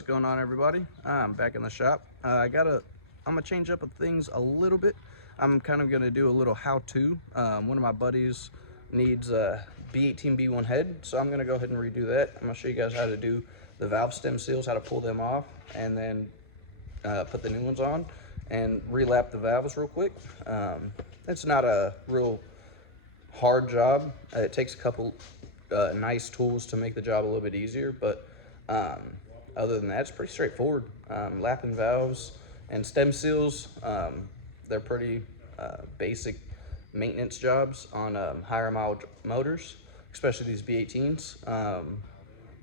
What's going on, everybody? I'm back in the shop. I'm gonna change up things a little bit. I'm kind of gonna do a little how-to. One of my buddies needs a B18b1 head, so I'm gonna go ahead and redo that. I'm gonna show you guys how to do the valve stem seals, how to pull them off, and then put the new ones on and relap the valves real quick. It's not a real hard job. It takes a couple nice tools to make the job a little bit easier, but other than that, it's pretty straightforward. Lapping valves and stem seals, they're pretty basic maintenance jobs on higher mile motors, especially these B18s.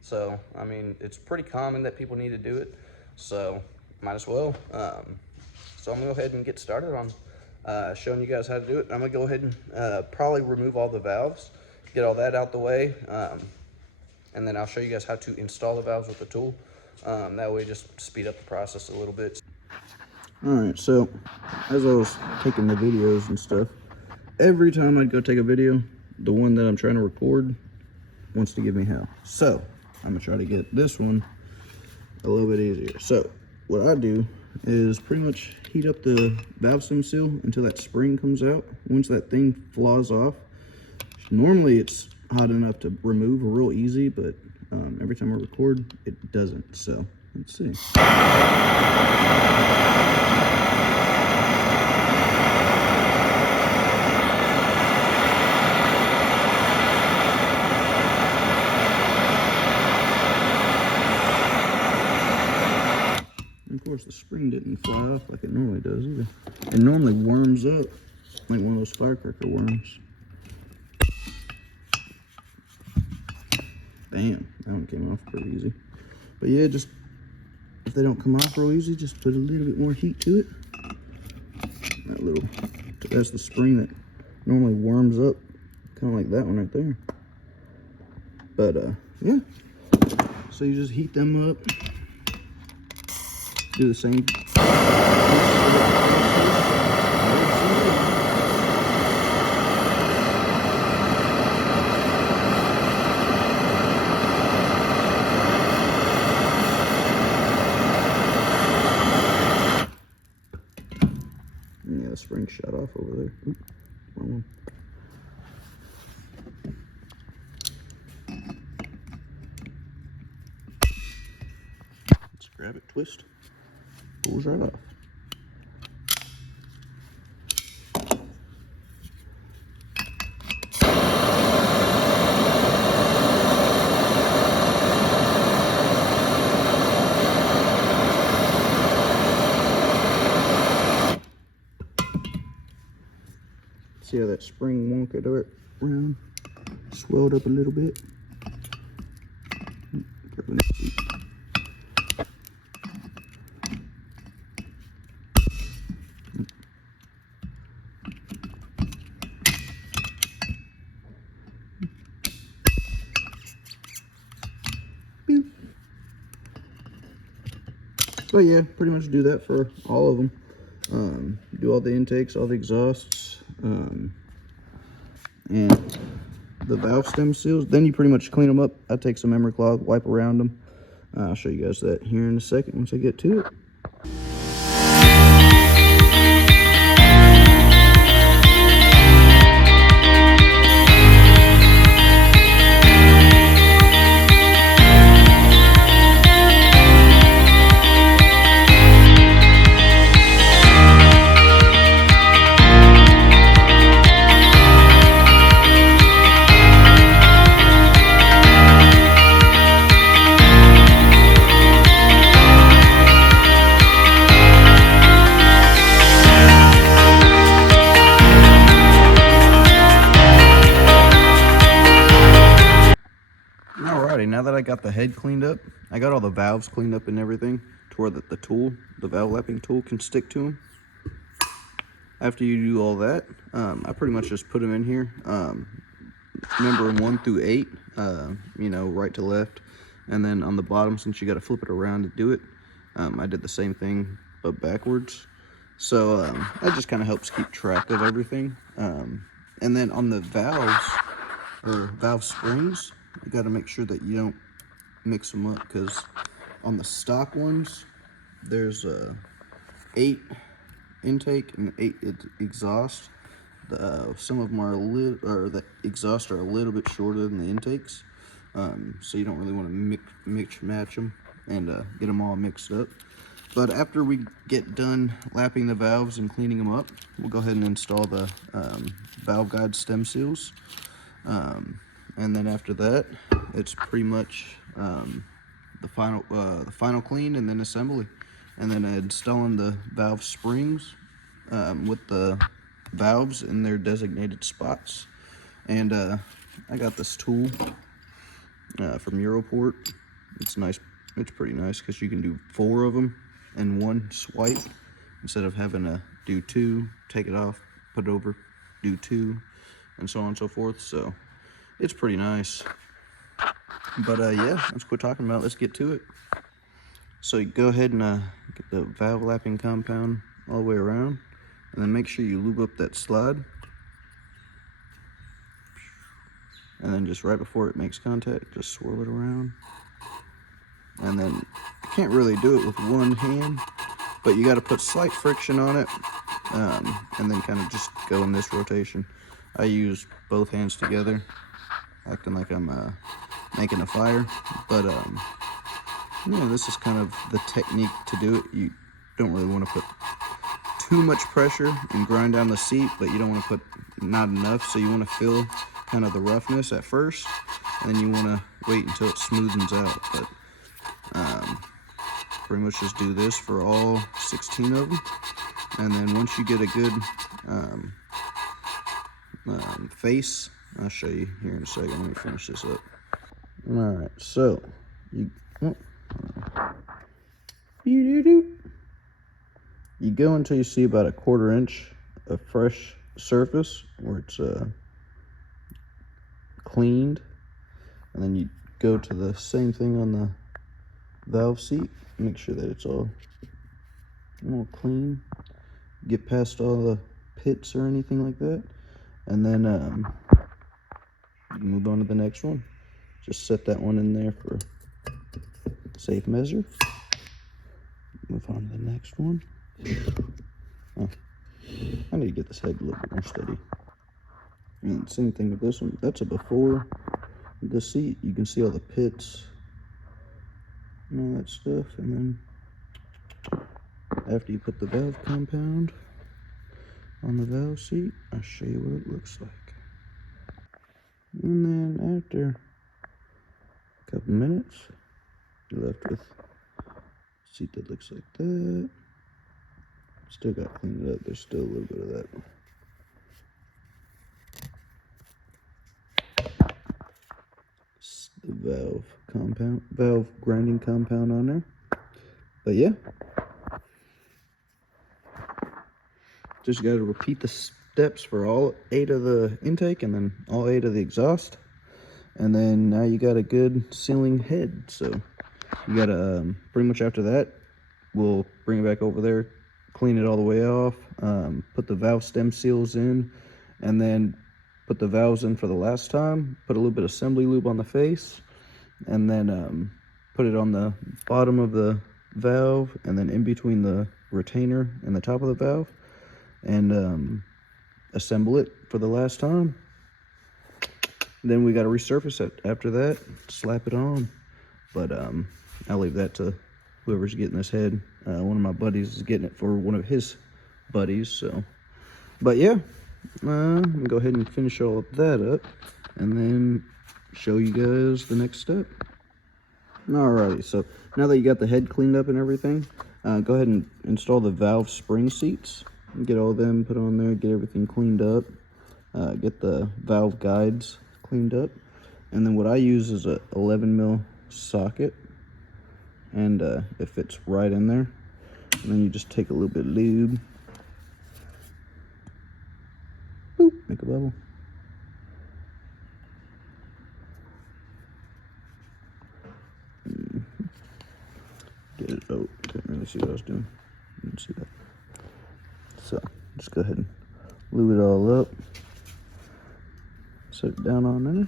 So, I mean, it's pretty common that people need to do it, so might as well. So I'm gonna go ahead and get started on showing you guys how to do it. I'm gonna go ahead and probably remove all the valves, get all that out the way, and then I'll show you guys how to install the valves with the tool. That way just speed up the process a little bit. Alright, so as I was taking the videos and stuff, every time I'd go take a video, the one that I'm trying to record wants to give me hell. So I'm gonna try to get this one a little bit easier. So what I do is pretty much heat up the valve stem seal until that spring comes out. Once that thing flaws off, normally it's hot enough to remove real easy, but every time I record, it doesn't. So let's see. Of course, the spring didn't fly off like it normally does either. It normally warms up like one of those firecracker worms. Bam, that one came off pretty easy. But yeah, just if they don't come off real easy, just put a little bit more heat to it. That's the spring that normally warms up, kind of like that one right there. But yeah, so you just heat them up. Do the same. Yeah, the spring shot off over there. Oop, wrong one. Let's grab it, twist. Pulls right off. See how that spring wonk it around, swelled up a little bit. But yeah, pretty much do that for all of them. Do all the intakes, all the exhausts, and the valve stem seals. Then you pretty much clean them up. I take some emery cloth, wipe around them. I'll show you guys that here in a second once I get to it. Now that I got the head cleaned up, I got all the valves cleaned up and everything to where the valve lapping tool can stick to them. After you do all that, I pretty much just put them in here. Number 1 through 8, you know, right to left. And then on the bottom, since you got to flip it around to do it, I did the same thing, but backwards. So that just kind of helps keep track of everything. And then on the valves, or valve springs, you got to make sure that you don't mix them up, because on the stock ones, there's 8 intake and 8 exhaust. Some of them are the exhausts are a little bit shorter than the intakes, so you don't really want to mix match them and get them all mixed up. But after we get done lapping the valves and cleaning them up, we'll go ahead and install the valve guide stem seals. And then after that, it's pretty much the final clean and then assembly. And then installing the valve springs with the valves in their designated spots. And I got this tool from Europort. It's nice. It's pretty nice because you can do 4 of them in one swipe instead of having to do 2, take it off, put it over, do 2, and so on and so forth. So it's pretty nice. But yeah, let's quit talking about it. Let's get to it. So you go ahead and get the valve lapping compound all the way around, and then make sure you lube up that slide. And then just right before it makes contact, just swirl it around. And then you can't really do it with one hand, but you got to put slight friction on it, and then kind of just go in this rotation. I use both hands together, acting like I'm making a fire, but yeah, this is kind of the technique to do it. You don't really want to put too much pressure and grind down the seat, but you don't want to put not enough, so you want to feel kind of the roughness at first, and then you want to wait until it smoothens out. But pretty much just do this for all 16 of them, and then once you get a good face, I'll show you here in a second. Let me finish this up. Alright, so you go until you see about a 1/4 inch of fresh surface where it's cleaned, and then you go to the same thing on the valve seat. Make sure that it's all clean. Get past all the pits or anything like that, and then move on to the next one. Just set that one in there for safe measure. Move on to the next one. Oh, I need to get this head a little bit more steady. And same thing with this one. That's a before the seat. You can see all the pits and all that stuff. And then after you put the valve compound on the valve seat, I'll show you what it looks like. And then after a couple minutes, you're left with a seat that looks like that. Still got to clean it up. There's still a little bit of that. It's the valve grinding compound on there. But yeah, just got to repeat the steps for all 8 of the intake and then all 8 of the exhaust, and then now you got a good sealing head. So you got to pretty much after that, we'll bring it back over there, clean it all the way off, put the valve stem seals in, and then put the valves in for the last time, put a little bit of assembly lube on the face, and then put it on the bottom of the valve, and then in between the retainer and the top of the valve, and assemble it for the last time. Then we got to resurface it after that, slap it on. But I'll leave that to whoever's getting this head. One of my buddies is getting it for one of his buddies. So, but yeah, I'm gonna go ahead and finish all of that up, and then show you guys the next step. Alrighty, so now that you got the head cleaned up and everything, go ahead and install the valve spring seats. Get all of them put on there, get everything cleaned up, get the valve guides cleaned up, and then what I use is a 11mm socket, and it fits right in there. And then you just take a little bit of lube, boop, make a bubble. Get it. Oh, couldn't really see what I was doing. Didn't see that. So just go ahead and lube it all up. Set it down on there,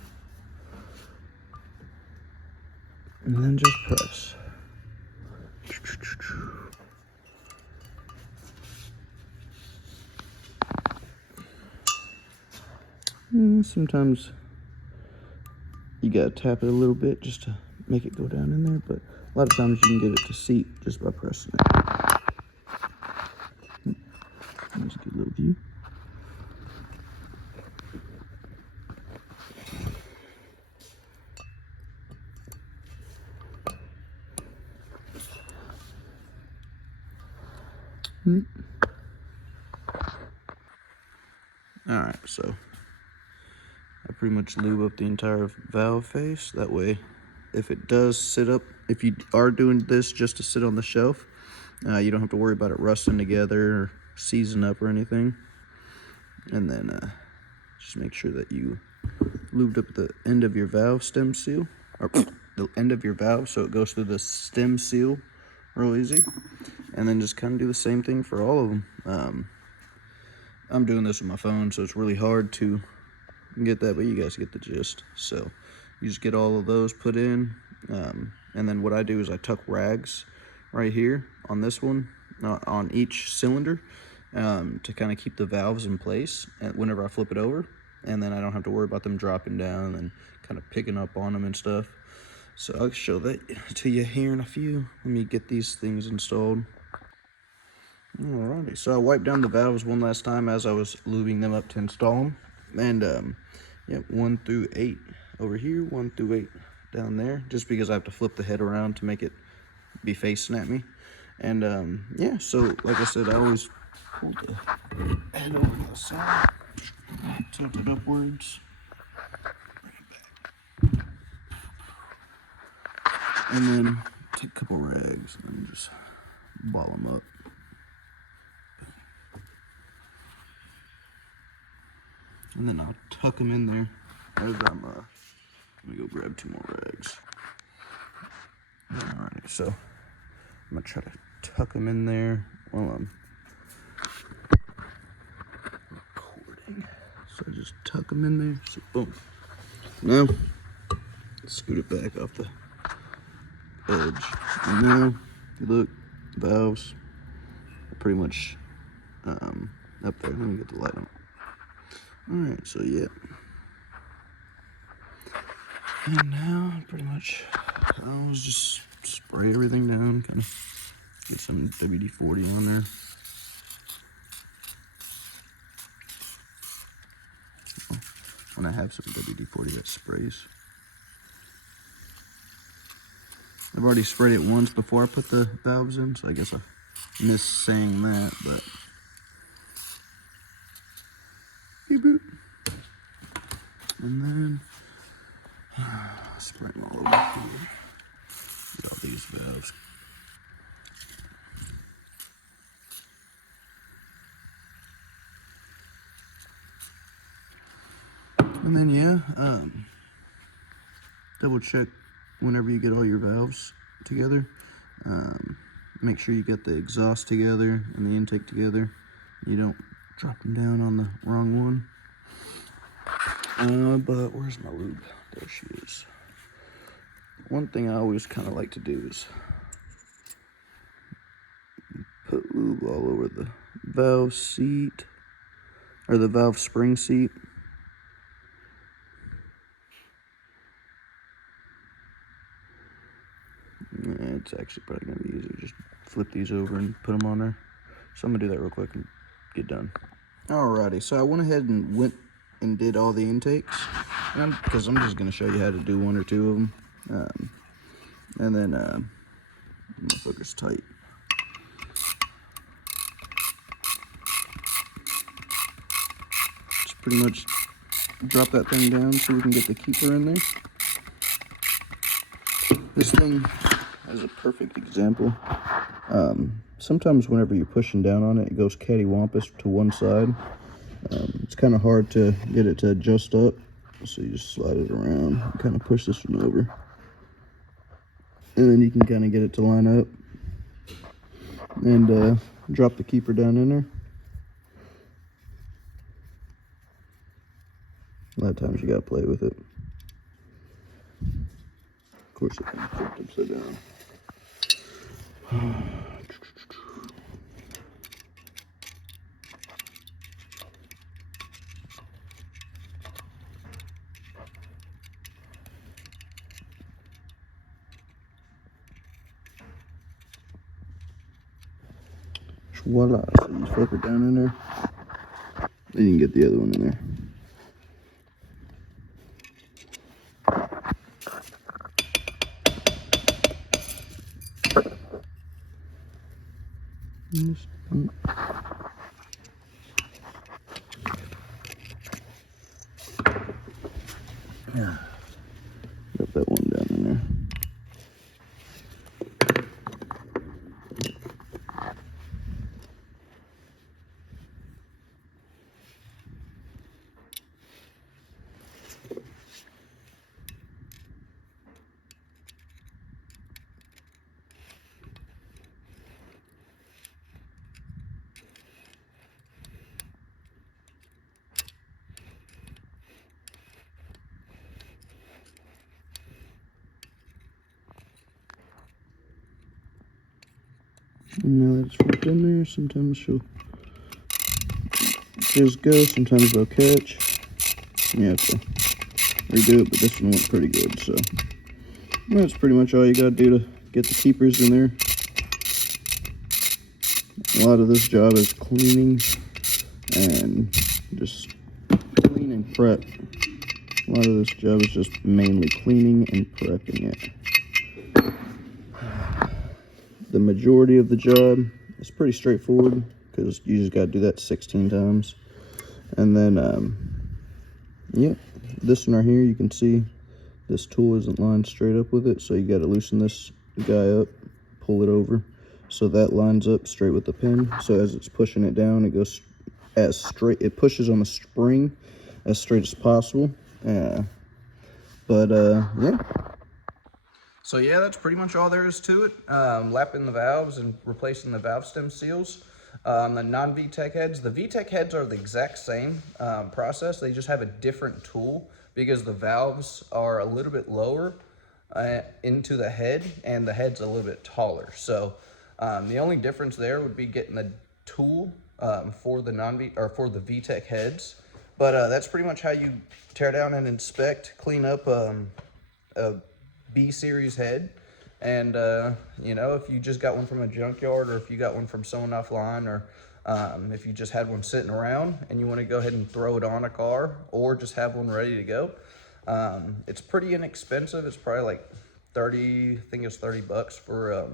and then just press. Sometimes you gotta tap it a little bit just to make it go down in there, but a lot of times you can get it to seat just by pressing it. There's a good little view. Alright, so I pretty much lube up the entire valve face. That way, if it does sit up, if you are doing this just to sit on the shelf, you don't have to worry about it rusting together or seizing up or anything. And then just make sure that you lubed up the end of your valve stem seal, or the end of your valve, so it goes through the stem seal real easy. And then just kind of do the same thing for all of them. I'm doing this with my phone, so it's really hard to get that, but you guys get the gist. So you just get all of those put in, and then what I do is I tuck rags right here on this one, on each cylinder, to kind of keep the valves in place whenever I flip it over, and then I don't have to worry about them dropping down and kind of picking up on them and stuff. So I'll show that to you here in a few. Let me get these things installed. Alrighty, so I wiped down the valves one last time as I was lubing them up to install them. And yep, 1 through 8 over here, 1 through 8 down there, just because I have to flip the head around to make it be facing at me. And yeah, so like I said, I always hold the head over to the side, tilt it upwards, bring it back, and then take a couple rags and just ball them up. And then I'll tuck them in there as I'm, let me go grab 2 more rags. Alrighty, so I'm gonna try to tuck them in there while I'm recording. So I just tuck them in there, so boom. Now, scoot it back off the edge. And now, if you look, valves are pretty much up there. Let me get the light on. Alright, so yeah. And now, pretty much, I'll just spray everything down, kind of get some WD-40 on there. Well, when I have some WD-40 that sprays. I've already sprayed it once before I put the valves in, so I guess I missed saying that, but boop. And then spray them all over here. Get all these valves. And then yeah, double check whenever you get all your valves together. Make sure you get the exhaust together and the intake together. You don't drop them down on the wrong one. But where's my lube? There she is. One thing I always kind of like to do is put lube all over the valve seat, or the valve spring seat. It's actually probably going to be easier. Just flip these over and put them on there. So I'm going to do that real quick and get done. Alrighty, so I went ahead and went and did all the intakes. Because I'm just going to show you how to do 1 or 2 of them. And then, motherfucker's tight. Just pretty much drop that thing down so we can get the keeper in there. This thing is a perfect example. Sometimes whenever you're pushing down on it, it goes cattywampus to one side. It's kind of hard to get it to adjust up, so you just slide it around and kind of push this one over. And then you can kind of get it to line up and drop the keeper down in there. A lot of times you gotta play with it. Of course it can flip upside down. Voila. So you flip it down in there. Then you can get the other one in there. Yeah. Got that one down in there. And now that it's flipped in there, sometimes she'll just go, sometimes they'll catch. You have to redo it, but this one went pretty good, so that's pretty much all you gotta do to get the keepers in there. A lot of this job is cleaning and just clean and prep. A lot of this job is just mainly cleaning and prepping it. The majority of the job is pretty straightforward because you just got to do that 16 times. And then, yeah, this one right here, you can see this tool isn't lined straight up with it. So you got to loosen this guy up, pull it over. So that lines up straight with the pin. So as it's pushing it down, it goes as straight, it pushes on the spring as straight as possible. Yeah. So yeah, that's pretty much all there is to it. Lapping the valves and replacing the valve stem seals. The non-vtec heads. The vtec heads are the exact same process. They just have a different tool because the valves are a little bit lower into the head and the head's a little bit taller. So the only difference there would be getting the tool for the vtec heads. But that's pretty much how you tear down and inspect, clean up a B series head. And you know, if you just got one from a junkyard, or if you got one from someone offline, or if you just had one sitting around and you want to go ahead and throw it on a car, or just have one ready to go, it's pretty inexpensive. It's probably like 30, I think it's 30 bucks for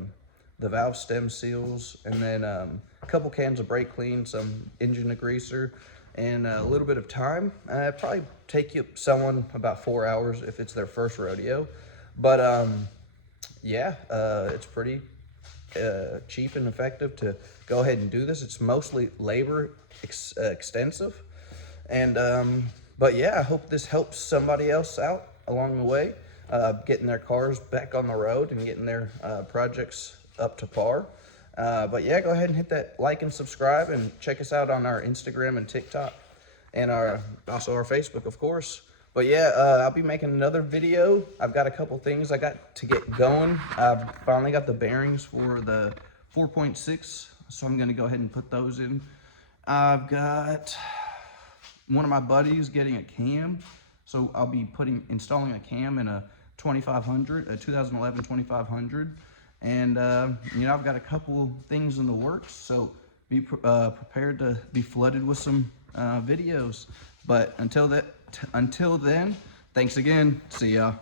the valve stem seals, and then a couple cans of brake clean, some engine degreaser, and a little bit of time. It'd probably take someone about 4 hours if it's their first rodeo. But yeah, it's pretty cheap and effective to go ahead and do this. It's mostly labor extensive. And but yeah, I hope this helps somebody else out along the way, getting their cars back on the road and getting their projects up to par. But yeah, go ahead and hit that like and subscribe, and check us out on our Instagram and TikTok, and also our Facebook, of course. But yeah, I'll be making another video. I've got a couple things I got to get going. I've finally got the bearings for the 4.6, so I'm gonna go ahead and put those in. I've got one of my buddies getting a cam, so I'll be installing a cam in a 2500, a 2011 2500. And you know, I've got a couple things in the works, so be prepared to be flooded with some videos. But until then, thanks again. See ya.